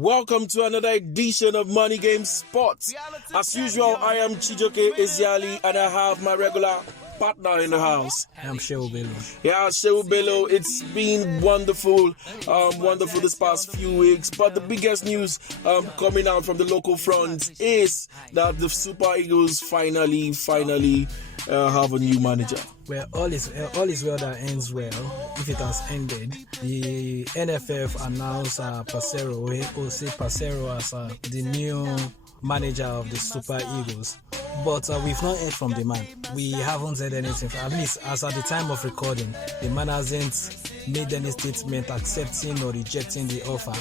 Welcome to another edition of Money Game Sports. As usual, I am Chijoke Eziali and I have my regular partner in the house. I'm Jose Peseiro. Yeah, Jose Peseiro. It's been wonderful, wonderful this past few weeks. But the biggest news coming out from the local front is that the Super Eagles finally have a new manager. Well, all is well that ends well. If it has ended, the NFF announced Jose Peseiro as the new manager of the Super Eagles. But we've not heard from the man. We haven't heard anything. At least as at the time of recording, the man hasn't made any statement accepting or rejecting the offer.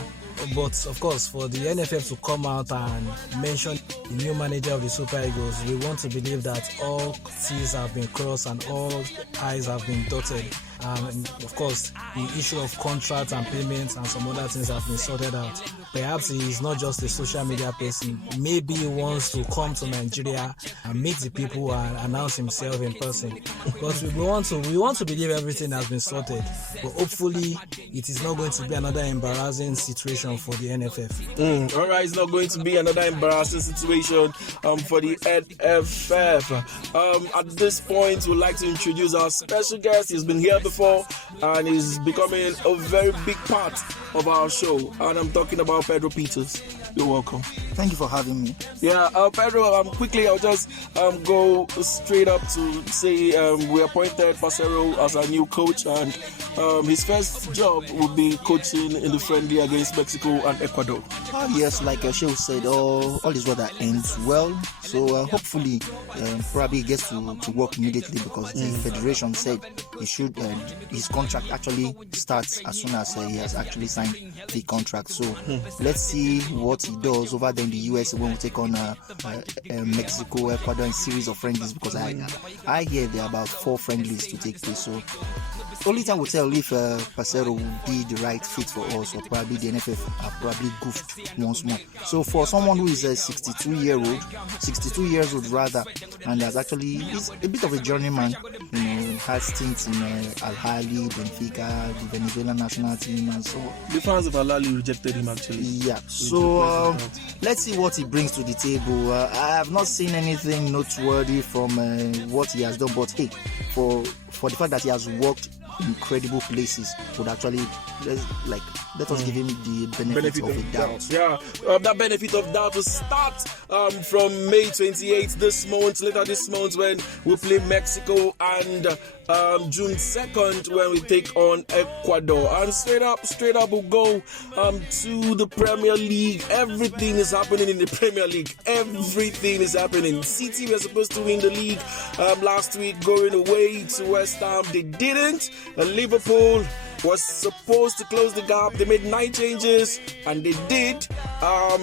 But of course, for the NFF to come out and mention the new manager of the Super Eagles, we want to believe that all T's have been crossed and all I's have been dotted. And of course, the issue of contracts and payments and some other things have been sorted out. Perhaps he is not just a social media person. Maybe he wants to come to Nigeria and meet the people and announce himself in person. But we want to believe everything has been sorted. But hopefully, it is not going to be another embarrassing situation for the NFF. All right, it's not going to be another embarrassing situation for the NFF. At this point, we'd like to introduce our special guest. He's been here before and is becoming a very big part of our show. And I'm talking about Pedro Peters. You're welcome. Thank you for having me. Yeah, Pedro, quickly, I'll just go straight up to say we appointed Peseiro as our new coach, and his first job will be coaching in the friendly against Mexico and Ecuador. Yes, like Shehu said, all is well that ends well. So hopefully, probably gets to work immediately because the federation said he should. His contract actually starts as soon as he has actually signed the contract. So let's see what he does over there in the US when we take on Mexico, Ecuador, and series of friendlies, because I hear there are about 4 friendlies to take place. So only time will tell if Peseiro will be the right fit for us, or probably the NFF are probably goofed once more. So for someone who is a 62 years old rather, and he's a bit of a journeyman, has stints in Al Ahly, Benfica, the Venezuelan national team, and so on. The fans of Al Ahly rejected him actually. Yeah, so let's see what he brings to the table. I have not seen anything noteworthy from what he has done, but hey, for the fact that he has worked incredible places, would actually let us give him the benefit of the doubt. Yeah, that benefit of doubt will start from May 28th later this month when we play Mexico, and June 2nd when we take on Ecuador. And straight up we'll go to the Premier League. Everything is happening in the Premier League. Everything is happening. City were supposed to win the league last week, going away to West Ham. They didn't. Liverpool was supposed to close the gap. They made 9 changes and they did.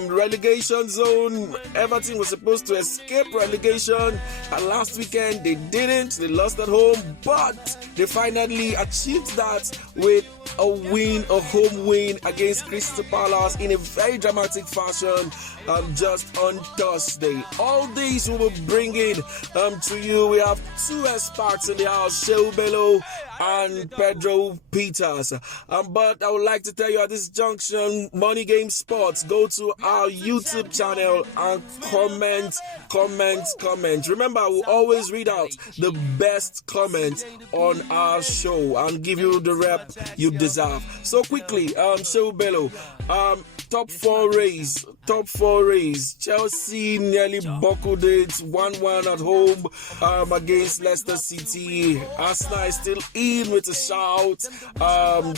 Relegation zone, Everton was supposed to escape relegation, and last weekend they didn't. They lost at home, but they finally achieved that with a home win against Crystal Palace in a very dramatic fashion just on Thursday. All these we will bring in to you. We have 2 experts in the house, Jose Peseiro and Pedro Peters. But I would like to tell you at this junction, Money Game Sports, go to our YouTube channel and comment. Remember, I will always read out the best comment on our show and give you the rep you deserve. So quickly, Jose Peseiro, top 4 race. Chelsea nearly buckled it 1-1 at home against Leicester City. Arsenal is still in with a shout,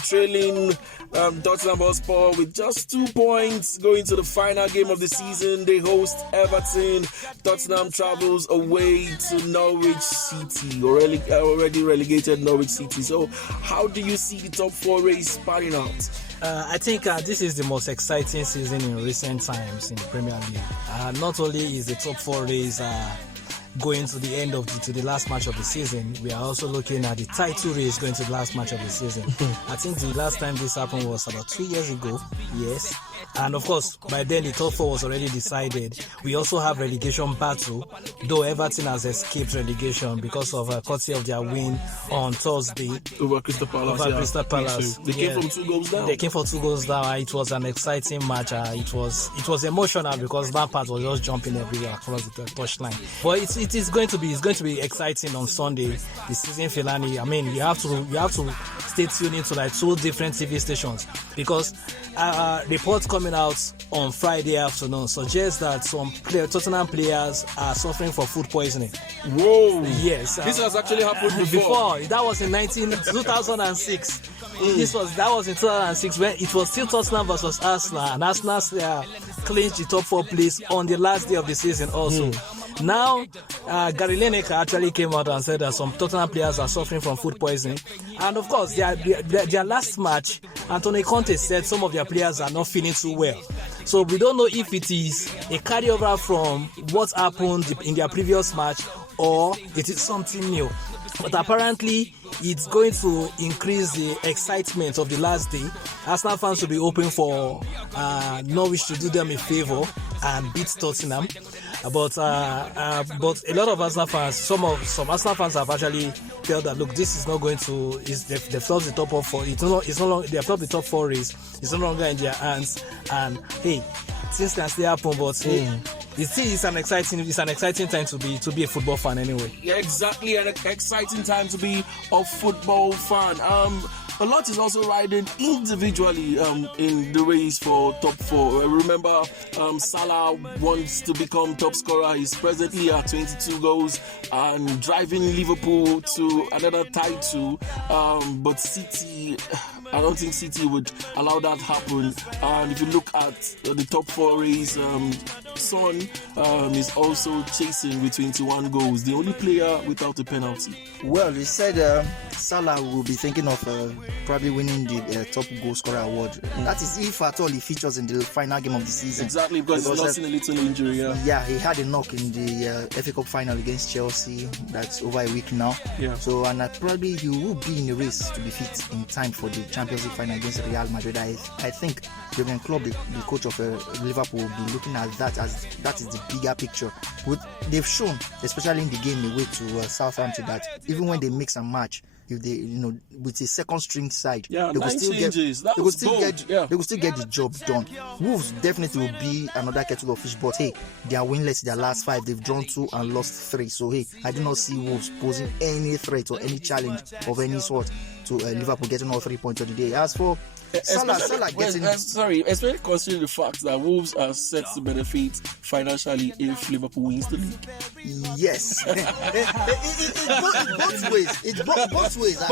trailing Tottenham Hotspur with just 2 points going to the final game of the season. They host Everton. Tottenham travels away to Norwich City, already relegated Norwich City. So how do you see the top 4 race panning out? I think this is the most exciting season in recent times in the Premier League. Not only is the top 4 race going to the end of the last match of the season, we are also looking at the title race going to the last match of the season. I think the last time this happened was about 3 years ago. Yes, And of course, by then the top four was already decided. We also have relegation battle, though Everton has escaped relegation because of courtesy of their win on Thursday over Crystal Palace. They came from 2 goals down. They came for 2 goals down. It was an exciting match. It was emotional because Lampard was just jumping everywhere across the touchline. But it is going to be exciting on Sunday. The season finale. I mean, you have to stay tuned into like 2 different TV stations because reports coming out on Friday afternoon suggest that some Tottenham players are suffering from food poisoning. Whoa! Yes, this has actually happened before. That was in 2006. That was in 2006 when it was still Tottenham versus Arsenal, and Arsenal clinched the top 4 place on the last day of the season also. Now, Gary Lineker actually came out and said that some Tottenham players are suffering from food poisoning. And of course, their last match, Antonio Conte said some of their players are not feeling too well. So we don't know if it is a carryover from what happened in their previous match or it is something new. But apparently, it's going to increase the excitement of the last day. Arsenal fans will be hoping for Norwich to do them a favour and beat Tottenham. But a lot of Arsenal fans, some Arsenal fans have actually felt that look, this is not going to. They've lost the top 4. It's no longer. They have lost the top 4 race. It's no longer in their hands. And hey, things can still happen. But it's an exciting time to be a football fan anyway. Yeah, exactly, an exciting time to be a football fan. A lot is also riding individually in the race for top 4. Remember, Salah wants to become top scorer. He's presently at 22 goals and driving Liverpool to another title. But City, I don't think City would allow that happen. And if you look at the top 4 race, Son is also chasing with 21 goals. The only player without a penalty. Well, he said Salah will be thinking of probably winning the top goal scorer award. That is if at all he features in the final game of the season. Exactly, because he's lost in a little injury. Yeah, he had a knock in the FA Cup final against Chelsea. That's over a week now. Yeah. So, and probably he will be in a race to be fit in time for the Champions League final against Real Madrid. I think Jurgen Klopp, the coach of Liverpool, will be looking at that as that is the bigger picture. They've shown, especially in the game away to Southampton, that even when they mix and match, if they, with a second string side, they could still get the job done. Wolves definitely will be another kettle of fish, but hey, they are winless in their last 5. They've drawn 2 and lost 3. So hey, I do not see Wolves posing any threat or any challenge of any sort to Liverpool getting all 3 points of the day. As for Salah getting... especially considering the fact that Wolves are set to benefit financially if Liverpool wins the league. Yes. Both ways.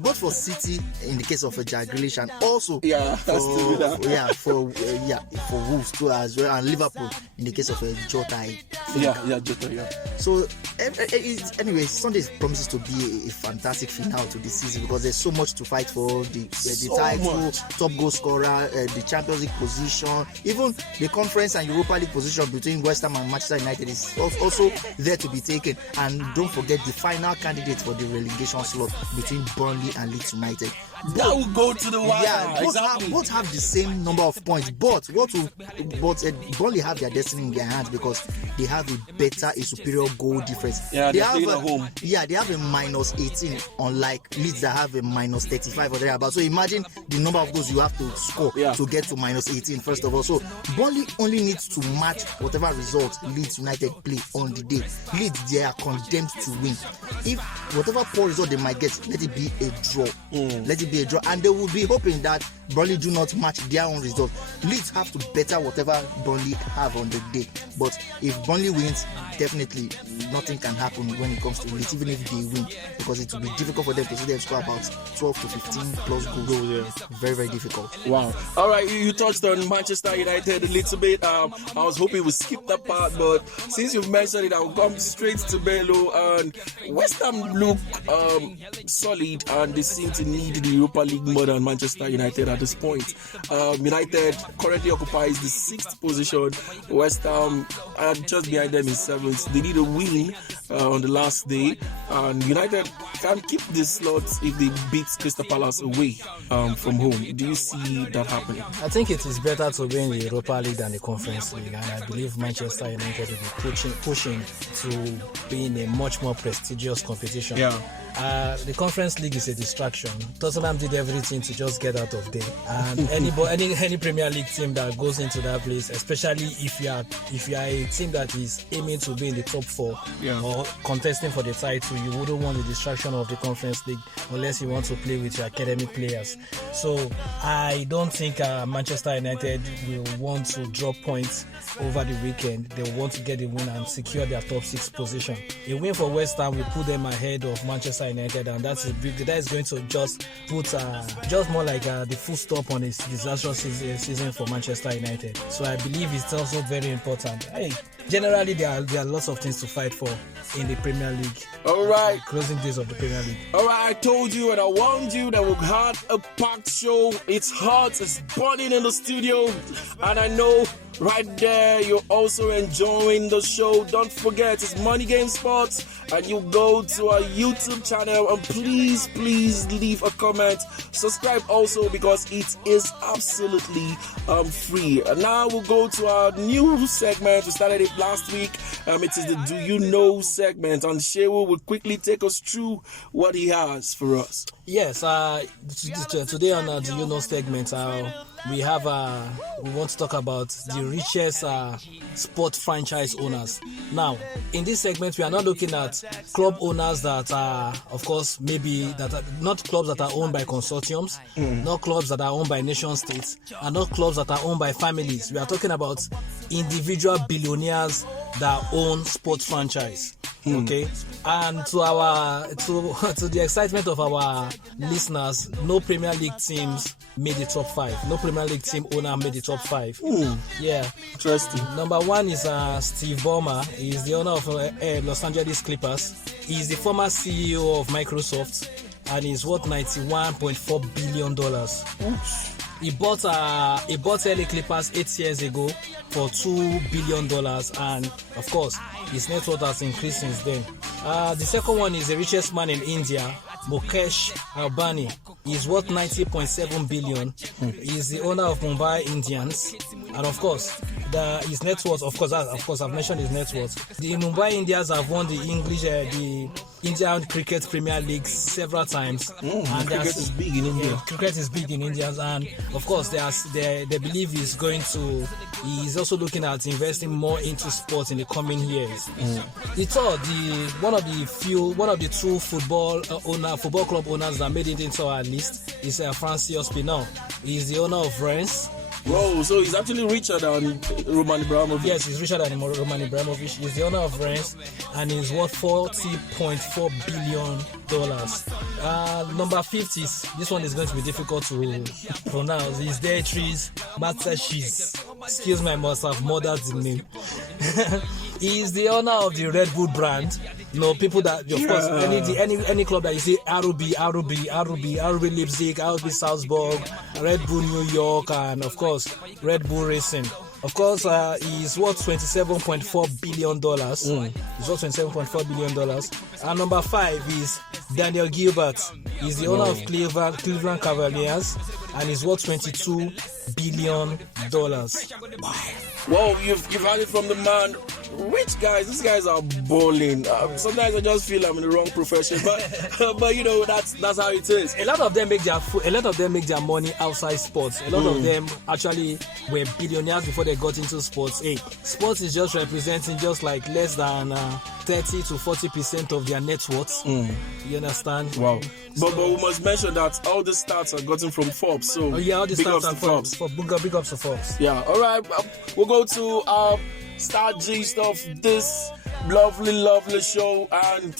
Both for City in the case of Jack Grealish and also for Wolves too as well, and Liverpool in the case of Jota. Jota. So anyway, Sunday promises to be a fantastic finale to this season because there's so much to fight for. The title, top goal scorer, the Champions League position, even the Conference and Europa League position between West Ham and Manchester United is also there to be taken. And don't forget the final candidate for the relegation slot between Burnley and Leeds United. That will go to the wire. Yeah, both have the same number of points, but Burnley have their destiny in their hands because they have a superior goal difference. Yeah, they have at home. Yeah, they have a minus 18, unlike Leeds that have a minus 35 or thereabout. So imagine the number of goals you have to score to get to minus 18. First of all, so Burnley only needs to match whatever result Leeds United play on the day. Leeds, they are condemned to win. If whatever poor result they might get, let it be a draw. Let it be a draw, and they will be hoping that Burnley do not match their own result. Leeds have to better whatever Burnley have on the day. But if Burnley wins, definitely nothing can happen when it comes to Leeds, even if they win, because it will be difficult for them to see them score about 12 to 15 plus goals. Very, very difficult. Wow. All right, you touched on Manchester United a little bit. I was hoping we'd skip that part, but since you've mentioned it, I'll come straight to Bello. And West Ham look solid, and they seem to need the Europa League more than Manchester United at this point. United currently occupies the 6th position. West Ham are just behind them in 7th. They need a win on the last day, and United can keep this slot if they beat Crystal Palace away from home. Do you see that happening? I think it is better to win the Europa League than the Conference League, and I believe Manchester United will be pushing to be in a much more prestigious competition. Yeah. The Conference League is a distraction. Tottenham did everything to just get out of there, and any Premier League team that goes into that place, especially if you are a team that is aiming to be in the top 4 or contesting for the title, you wouldn't want the distraction of the Conference League unless you want to play with your academic players. So I don't think Manchester United will want to drop points over the weekend. They want to get a win and secure their top 6 position. A win for West Ham will put them ahead of Manchester United, and that is going to just put just more like the full stop on this disastrous season for Manchester United. So I believe it's also very important. Hey, generally there are lots of things to fight for in the Premier League. All right, closing days of the Premier League. All right, I told you and I warned you that we've had a packed show. It's hot, it's burning in the studio, and I know right there you're also enjoying the show. Don't forget, it's Money Game Sports, and you go to our YouTube channel, and please leave a comment. Subscribe also, because it is absolutely free. And now we'll go to our new segment. We started it last week. It is the Do You Know segment, and Shewu will quickly take us through what he has for us. Yes, today on our Do You Know segment, we want to talk about the richest sport franchise owners. Now, in this segment, we are not looking at club owners that are, of course, not clubs that are owned by consortiums, not clubs that are owned by nation states, and not clubs that are owned by families. We are talking about individual billionaires that own sport franchise. Okay, and to the excitement of our listeners, no Premier League teams made the top 5. No Premier League team owner made the top 5. Yeah, interesting. Number 1 is Steve Ballmer. He is the owner of Los Angeles Clippers. He is the former CEO of Microsoft, and he's worth $91.4 billion. Oops. He bought LA Clippers 8 years ago for $2 billion, and of course, his net worth has increased since then. The second one is the richest man in India, Mukesh Ambani. He's worth $90.7 billion. He's the owner of Mumbai Indians, and of course, his net worth. Of course, I've mentioned his net worth. The Mumbai Indians have won the Indian Cricket Premier League several times. And cricket is big in India. Cricket is big in India, and of course, they believe he's he's also looking at investing more into sports in the coming years. The third, one of the two football club owners that made it into our list is Francis Pinot. He's the owner of Rennes. Whoa, so he's actually richer than Roman Abramovich. Yes, he's richer than Roman Abramovich. He's the owner of Rennes, and he's worth $40.4 billion. Number 50, this one is going to be difficult to pronounce. He's Dietrich Mateschitz. Excuse me, I must have murdered the name. He's the owner of the Red Bull brand. People that, of course, any club that you see, RB Leipzig, RB Salzburg, Red Bull New York, and of course, Red Bull Racing. Of course, he's worth $27.4 billion. He's worth $27.4 billion. And number 5 is Daniel Gilbert. He's the owner of Cleveland Cavaliers, and he's worth $22 billion. Wow, you've had it from the man. Rich guys, these guys are balling. Sometimes I just feel I'm in the wrong profession, but that's how it is. A lot of them make their money outside sports. A lot of them actually were billionaires before they got into sports. Sports is just representing just like less than 30 to 40% of their net worth. You understand? Wow. But we must mention that all the stats are gotten from Forbes. So all the stats are Forbes. Big ups to Forbes. Yeah. All right. We'll go to our star gist of this lovely show, and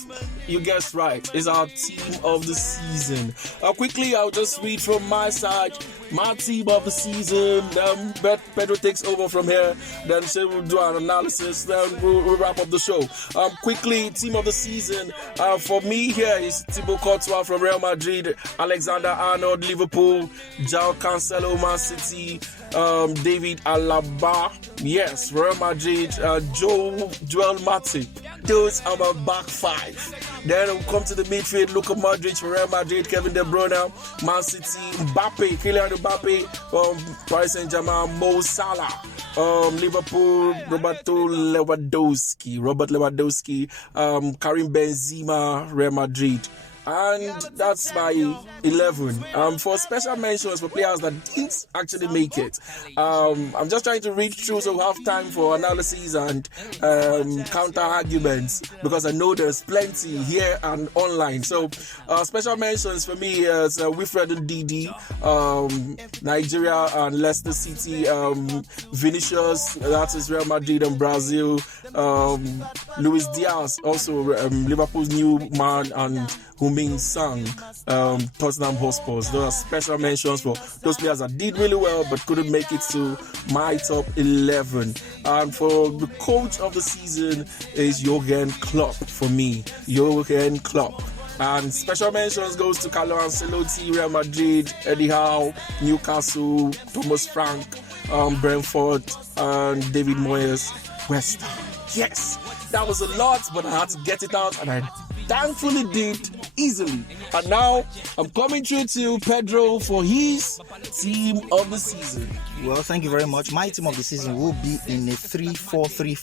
you guessed right, it's our team of the season. Quickly, I'll just read from my side. my team of the season. Pedro takes over from here. Then we'll do an analysis. Then we'll wrap up the show. Quickly, team of the season. For me here is Thibaut Courtois from Real Madrid, Alexander Arnold, Liverpool, João Cancelo, Man City, David Alaba, yes, Real Madrid, Joel Matip. Those are my back five. Then we'll come to the midfield, Luka Modric for Real Madrid, Kevin De Bruyne, Man City, Mbappe, Kylian Mbappe, Paris Saint-Germain, Mo Salah, Liverpool, Robert Lewandowski, Karim Benzema, Real Madrid. And that's my 11. For special mentions for players that didn't actually make it, I'm just trying to read through so we have time for analysis and counter arguments, because I know there's plenty here and online. So special mentions for me is Wilfred Ndidi, Nigeria and Leicester City, Vinicius, that is Real Madrid and Brazil, Luis Diaz, also Liverpool's new man, and Heung-min Son, Tottenham Hotspur. Those are special mentions for those players that did really well but couldn't make it to my top 11. And for the coach of the season is Jurgen Klopp for me. Jurgen Klopp. And special mentions goes to Carlo Ancelotti, Real Madrid, Eddie Howe, Newcastle, Thomas Frank, Brentford, and David Moyes, West Ham. Yes, that was a lot, but I had to get it out, and I thankfully did easily. And now I'm coming through to Pedro for his team of the season. Well, thank you very much. My team of the season will be in a 3-4-3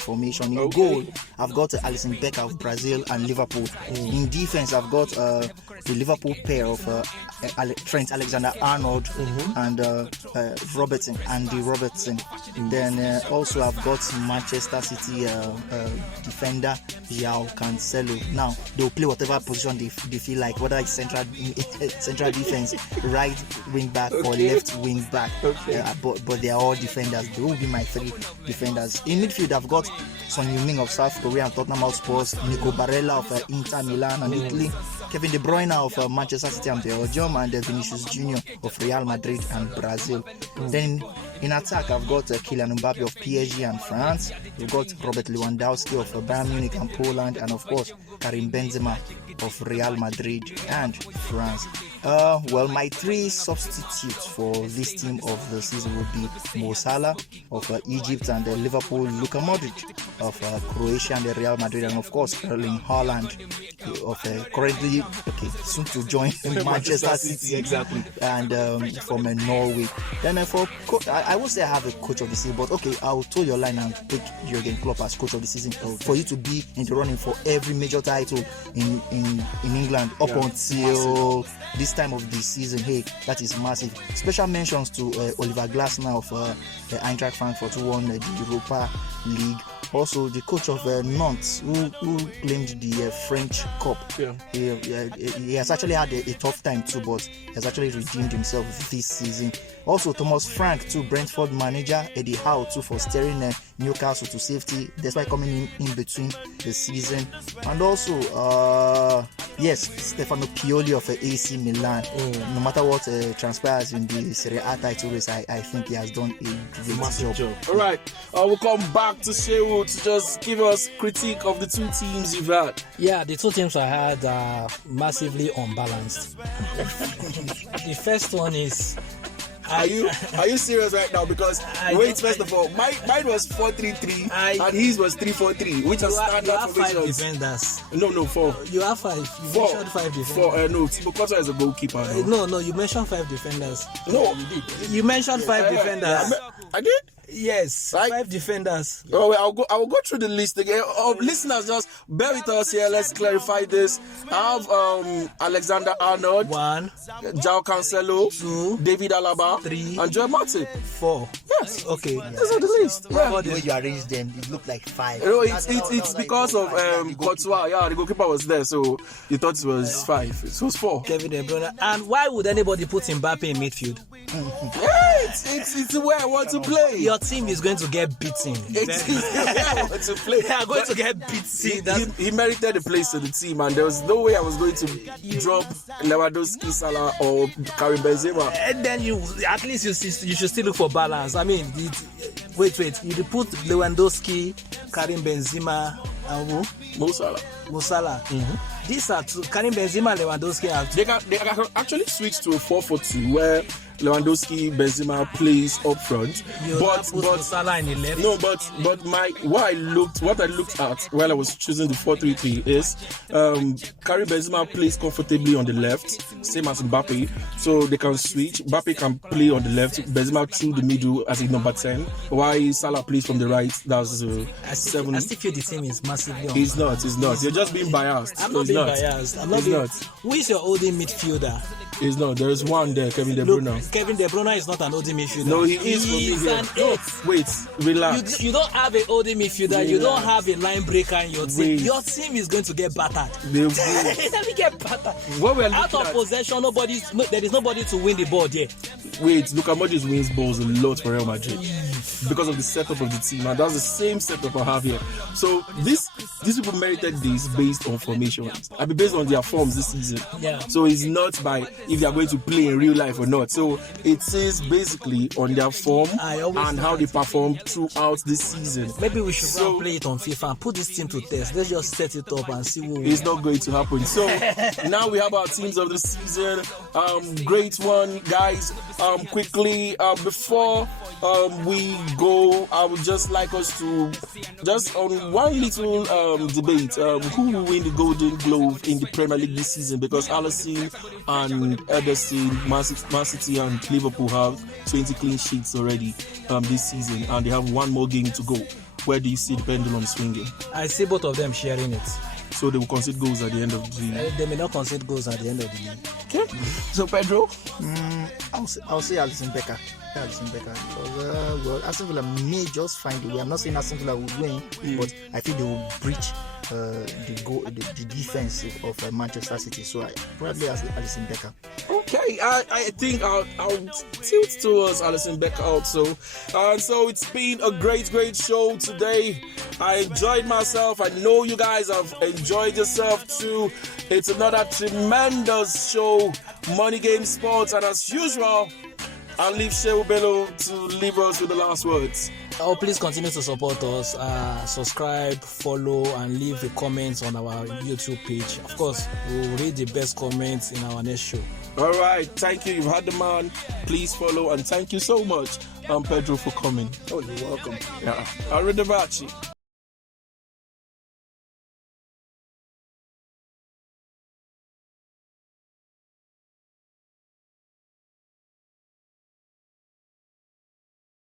formation. In goal, I've got Alisson Becker of Brazil and Liverpool. In defense, I've got the Liverpool pair of Trent Alexander-Arnold and Andy Robertson. Then also I've got Manchester City defender João Cancelo. Now they'll play whatever position they feel like, whether it's central defense, right wing back or left wing back. But they are all defenders. They will be my three defenders. In midfield, I've got Son Heung-min of South Korea and Tottenham Hotspur, Nico Barella of Inter Milan and Italy, Kevin De Bruyne of Manchester City and Belgium, and Vinicius Junior of Real Madrid and Brazil. Then in attack, I've got Kylian Mbappe of PSG and France. We've got Robert Lewandowski of Bayern Munich and Poland, and of course Karim Benzema of Real Madrid and France. Well, my three substitutes for this team of the season would be Mo Salah of Egypt and Liverpool, Luka Modric of Croatia and Real Madrid, and of course Erling Haaland of currently soon to join Manchester City, exactly, and from Norway. Then I will say I have a coach of the season, but I'll toe your line and pick Jurgen Klopp as coach of the season for you to be in the running for every major title in England up until this time of the season. Hey, that is massive. Special mentions to Oliver Glasner of Eintracht Frankfurt, who won the Europa League. Also, the coach of Nantes, who claimed the French Cup. He has actually had a tough time too, but he has actually redeemed himself this season. Also, Thomas Frank, too, Brentford manager, Eddie Howe, too, for steering Newcastle to safety despite coming in between the season. And also, Stefano Pioli of AC Milan. No matter what transpires in the Serie A title race, I think he has done a great job. All right, we'll come back to Shehu to just give us critique of the two teams you've had. Yeah, the two teams I had are massively unbalanced. The first one is... Are you serious right now? Because wait, first of all, mine was 4-3-3 and his was 3-4-3, which is standard formations. 5 defenders. No, 4. You have 5. You mentioned 5 defenders. 4. No, Thibaut Courtois is a goalkeeper. No, you mentioned 5 defenders. No, you did. You mentioned 5 defenders. I did. Yes, 5 defenders. Oh, I will go through the list again. Listeners, just bear with us here. Let's clarify this. I have Alexander Arnold, 1, João Cancelo, 2, David Alaba, 3, and Joel Matip, 4. Yes. Okay. These are the list. Yeah. The way you arrange them, it looked like 5. No, it's because of Courtois. Yeah, the goalkeeper was there, so you thought it was 5. It was 4. Kevin De Bruyne. And why would anybody put Mbappe in midfield? Yeah, it's the way I want to play. Your your team is going to get beaten. They want to play. They are going to get beaten. He merited a place to the team, and there was no way I was going to drop Lewandowski, Salah, or Karim Benzema. And then you should still look for balance. I mean, wait. You put Lewandowski, Karim Benzema, and who? Mo Salah. These are two. Karim Benzema, Lewandowski, and They can actually switch to a 4-4-2 where Lewandowski, Benzema plays up front. But Salah in the left. No, but what I looked at while I was choosing the 4-3-3 is Karim Benzema plays comfortably on the left, same as Mbappe, so they can switch. Mbappe can play on the left, Benzema through the middle as a number 10, while Salah plays from the right. That's 7. I still feel the team is massively on. He's not. You're just being biased. I'm not being biased. Who is your holding midfielder? He's not. There is one there, Kevin De Bruyne. Look, Kevin De Bruyne is not an holding midfielder. No, he is for me. He's Here. an No, 8. wait, relax. You don't have a holding midfielder. You don't have a line breaker in your team. Wait. Your team is going to get battered. They will. Let me get battered. What we are Out looking of at- possession, there is nobody to win the ball there. Wait, Luka Modric wins balls a lot for Real Madrid because of the setup of the team, and that's the same setup I have here. So these people merited this based on formations. I mean, based on their forms this season. Yeah. So it's not by if they are going to play in real life or not. So it is basically on their form and how they perform throughout this season. Maybe we should go and play it on FIFA and put this team to test. Let's just set it up and see who It's not going to happen. So now we have our teams of the season. Great one, guys. Quickly, before we go, I would just like us to just on one little debate. Who will win the Golden Glove in the Premier League this season? Because Alisson and Ederson, Man City and Liverpool have 20 clean sheets already this season, and they have one more game to go. Where do you see the pendulum swinging? I see both of them sharing it. So they will concede goals at the end of the They may not concede goals at the end of the game. Okay. So Pedro, I'll say Alisson Becker. Because, well, Aston Villa may just find a way. I'm not saying Aston Villa will win, but I think they will breach the defense of Manchester City. So I probably Alisson Becker. okay, I think I'll tilt towards Alisson Becker also. So it's been a great show today. I enjoyed myself. I know you guys have enjoyed yourself too. It's another tremendous show, Money Game Sports, and as usual, I'll leave Shehu Bello to leave us with the last words. Oh, please continue to support us. Subscribe, follow, and leave a comment on our YouTube page. Of course, we'll read the best comments in our next show. All right, thank you. You've had the man. Please follow, and thank you so much, Pedro, for coming. Oh, you're welcome. Yeah, arrivederci.